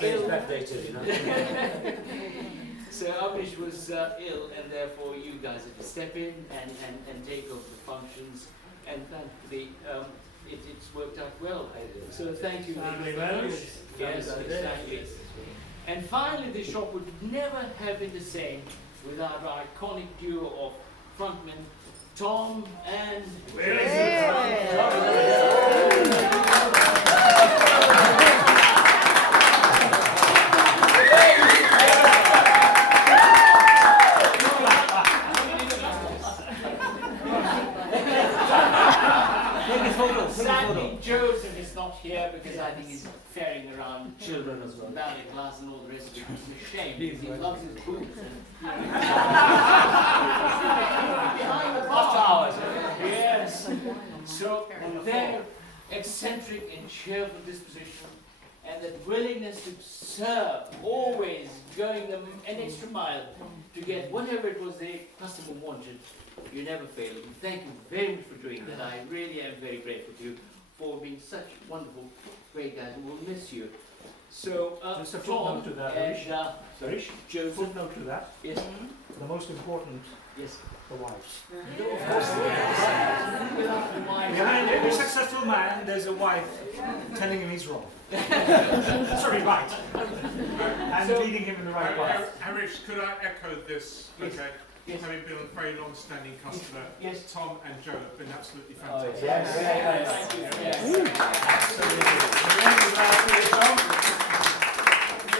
backdated, you know. So Amrish was ill, and therefore you guys had to step in and take over the functions, and thankfully it's worked out well. So thank you very much. Yes, exactly. And finally, the shop would never have been the same without our iconic duo of frontmen, Tom and... Where is it? Sadly, Joseph is not here because I think he's ferrying around Children as well. ballet class and all the rest of it. It's a shame because he loves his boots and behind the bar. Yes. So their eccentric and cheerful disposition and that willingness to serve, always going an extra mile to get whatever it was the customer wanted. You never failed. And thank you very much for doing that. I really am very grateful to you for being such wonderful, great guys. We will miss you. So, Just a Tom footnote to that, and Sorry? Joseph. Footnote to that. Yes. The most important, Yes. the wives. Of course. Without the wife. Behind every successful man, there's a wife telling him he's wrong. Sorry, right. And So- leading him in the right way. Harish, could I echo this? Yes. Okay. Yes. Having been a very long-standing customer, Yes. Tom and Joe have been absolutely Oh, fantastic. yes. Thank you. Yes.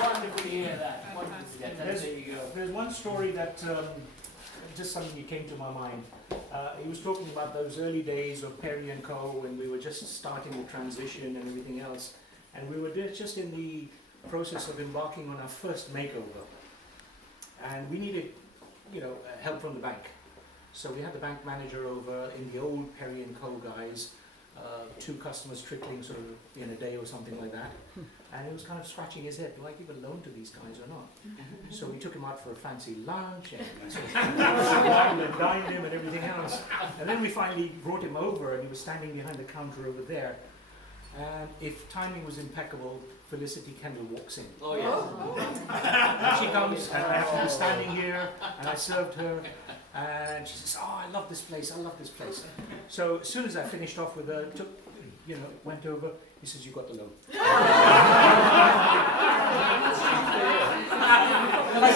Wonderful to hear that. Wonderful to hear that. There you go. There's one story that just suddenly came to my mind. He was talking about those early days of Perry & Co. when we were just starting the transition and everything else. And we were just in the process of embarking on our first makeover. And we needed, help from the bank. So we had the bank manager over in the old Perry & Co. guys, 2 customers trickling sort of in a day or something like that. And he was kind of scratching his head, do I give a loan to these guys or not? So we took him out for a fancy lunch and sort of dined him and everything else. And then we finally brought him over and he was standing behind the counter over there. And if timing was impeccable, Felicity Kendall walks in. Oh, yes. And she comes and I have to be standing here and I served her and she says, oh, I love this place, I love this place. So as soon as I finished off with her, went over, he says, you got the loan. I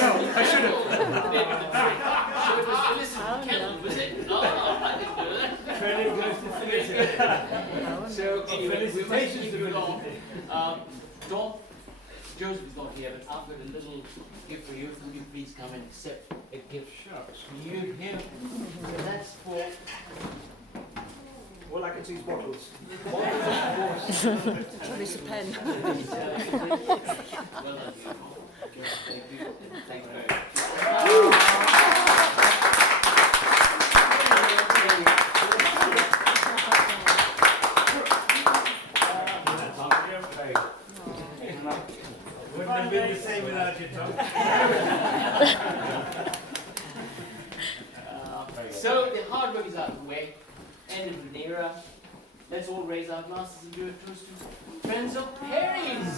know, I should have. So it was Felicity Kendall, was it? Oh, I didn't know that. Credit goes to Felicity. So anyway, we must Felicitations keep to you along. Felicity. Tom, Joseph is not here, but I've got a little gift for you. Would you please come and accept a gift? Sure. You here. So that's for... All I can see is bottles. It's a pen. Well done, you. Thank you. Thank you very much. Wouldn't have been the same without you, Tom. So the hard work is out of the way. End of an era. Let's all raise our glasses and do a toast to friends of Perry's.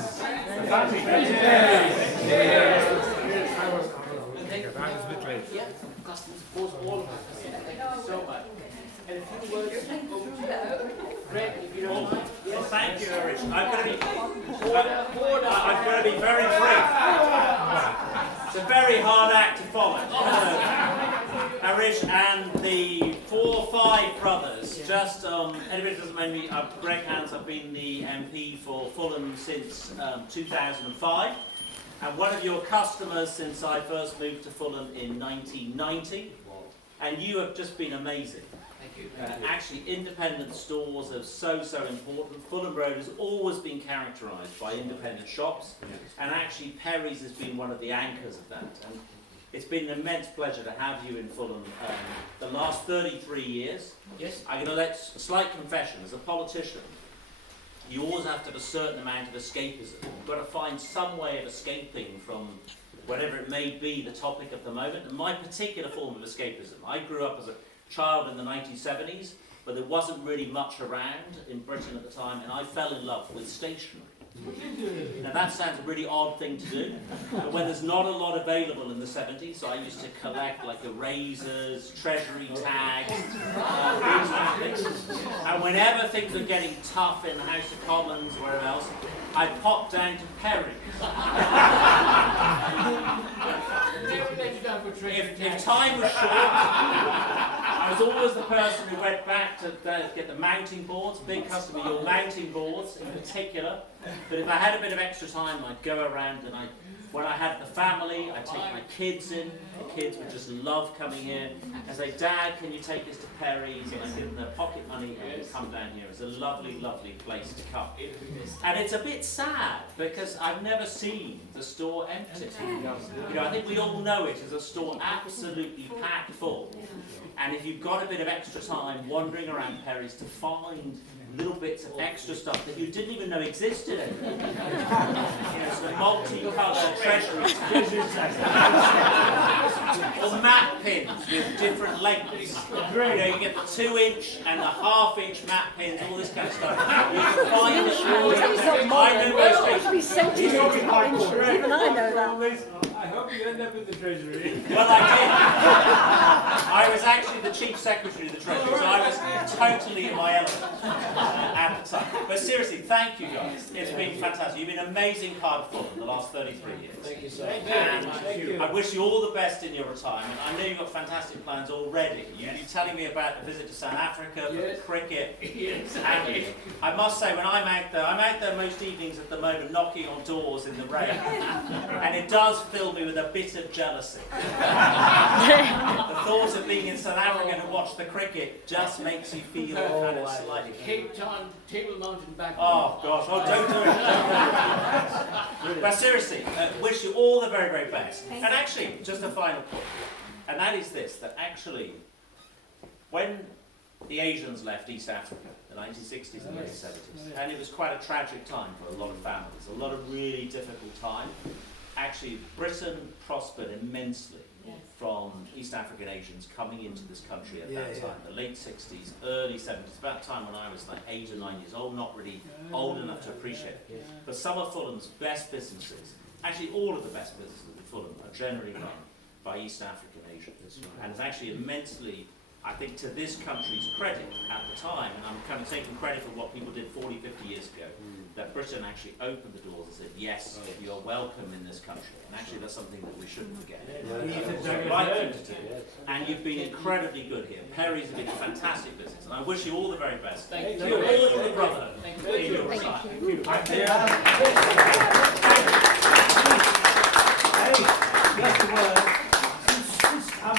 Yeah, customers, of course, all of us. Thank you so much. And a few words over to Greg, if you don't mind. Well, thank you, Harish. I'm going Order. to be very brief. It's a very hard act to follow. Harish and the 4 or 5 brothers. Just anybody who doesn't know me, Greg Hans. I've been the MP for Fulham since 2005, and one of your customers since I first moved to Fulham in 1990. And you have just been amazing. Thank you. Actually, independent stores are so important. Fulham Road has always been characterised by independent shops, and actually Perry's has been one of the anchors of that. And it's been an immense pleasure to have you in Fulham the last 33 years. Yes. I'm going to let a slight confession. As a politician, you always have to have a certain amount of escapism. You've got to find some way of escaping from whatever it may be the topic of the moment. And my particular form of escapism, I grew up as a child in the 1970s, but there wasn't really much around in Britain at the time, and I fell in love with stationery. Now that sounds a really odd thing to do, but when there's not a lot available in the 70s, so I used to collect like erasers, treasury tags, things like this. And whenever things were getting tough in the House of Commons, wherever else, I'd pop down to Perry. If time was short, I was always the person who went back to get the mounting boards, big customer, your mounting boards in particular. But if I had a bit of extra time, I'd go around and when I had the family, I'd take my kids in. The kids would just love coming here and say, Dad, can you take us to Perry's? And I give them their pocket money and we come down here. It's a lovely, lovely place to come. And it's a bit sad because I've never seen the store empty. You know, I think we all know it as a store absolutely packed full. And if you've got a bit of extra time wandering around Perry's to find little bits of extra stuff that you didn't even know existed anymore. You know, some multi-coloured treasury tags. Or map pins with different lengths. You know, you get the 2-inch and the 1/2-inch map pins, all this kind of stuff. You can find it. I know those things. Even I know that. I hope you end up in the treasury. Well, I did. I was actually the chief secretary of the Treasury, so I was totally in my element at the time. But seriously, thank you guys. It's been fantastic. You've been an amazing part of Fulham the last 33 years. Thank you, sir. And I wish you all the best in your retirement. I know you've got fantastic plans already. You've been telling me about the visit to South Africa for the cricket. And I must say, when I'm out there most evenings at the moment knocking on doors in the rain. And it does fill me with a bit of jealousy. The thought of being in South Africa to watch the cricket just makes you feel kind of slightly. Cape Town, Table Mountain back. Oh gosh, oh don't do it. But seriously, wish you all the very, very best. And actually, just a final point, and that is this, that actually, when the Asians left East Africa, the 1960s and early 70s, and it was quite a tragic time for a lot of families, a lot of really difficult time. Actually, Britain prospered immensely from East African Asians coming into this country at that time, the late 60s, early 70s, about the time when I was like 8 or 9 years old, not really old enough to appreciate it. But some of Fulham's best businesses, actually all of the best businesses in Fulham are generally run by East African Asians. And it's actually immensely, I think, to this country's credit at the time, and I'm kind of taking credit for what people did 40, 50 years ago, that Britain actually opened the doors and said, yes, you're welcome in this country. And actually that's something that we shouldn't forget. It's the right thing to do. And you've been incredibly good here. Perry's been a fantastic business, and I wish you all the very best. Thank You're you. all the brother Thank in your you. retirement.